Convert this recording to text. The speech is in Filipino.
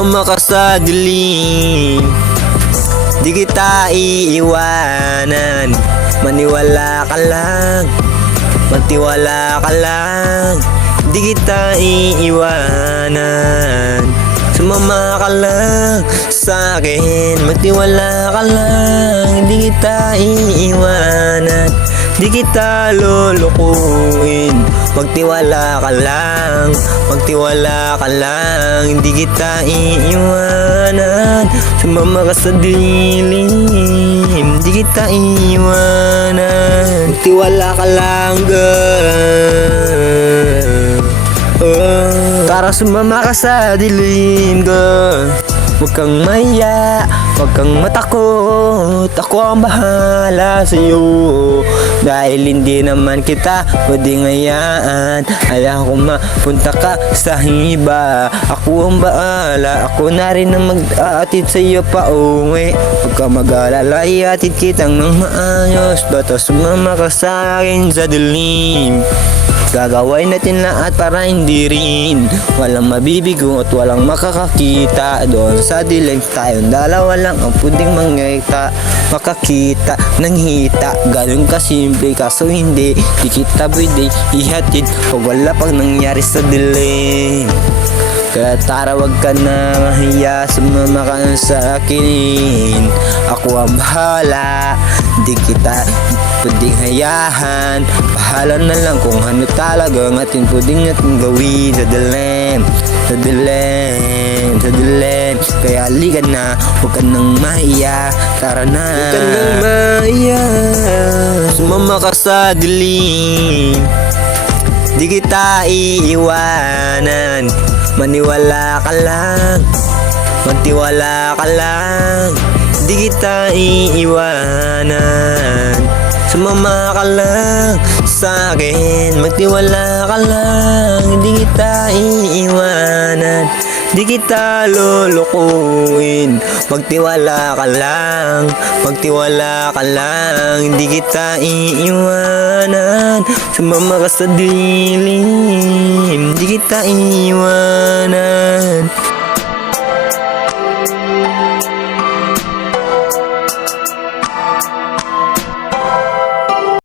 Sumama ka sa dilim, di kita iiwanan. Maniwala ka lang, magtiwala ka lang, di kita iiwanan. Sumama ka lang sa akin, magtiwala ka lang, di kita iiwanan. Di kita lulukuin, magtiwala ka lang, magtiwala ka lang, di kita iiwanan. Sumama ka sa dilim, di kita iiwanan. Magtiwala ka lang, girl. Tara sumama ka sa dilim, girl. Huwag kang maya, huwag kang matakot, ako ang bahala sa'yo. Dahil hindi naman kita pwedeng hayaan, ayaw ko mapunta ka sa iba. Ako ang bahala, ako na rin ang mag-aatid sa'yo pa uwi. Huwag kang mag-alala, iatid kitang ng maayos. Basta sumama ka sa akin sa dilim, gagawin natin lahat para hindi rin walang mabibigo at walang makakakita. Doon sa dilim tayong dalawa lang ang pwedeng makakita ng hita. Ganun kasimple, kaso hindi di kita pwede ihatid pag wala pang nangyari sa dilim. Kaya tara wag ka na mahiya, sumama ka na sa akin. Ako ang bahala, di kita pwedeng hayahan. Bahala na lang kung ano talaga ang ating pwedeng natin gawin sa dilim, sa dilim, sa dilim. Kaya halika na, huwag ka nang mahiya, tara na. Huwag ka nang mahiya, sumama ka sa dilim, di kita iiwanan. Maniwala ka lang, magtiwala ka lang, di kita iiwanan. Sumama ka lang sa akin, magtiwala ka lang, di kita iiwanan. Di kita lulukuin, magtiwala ka lang, magtiwala ka lang, di kita iiwanan. Sumama ka sa dilim, di kita iiwanan.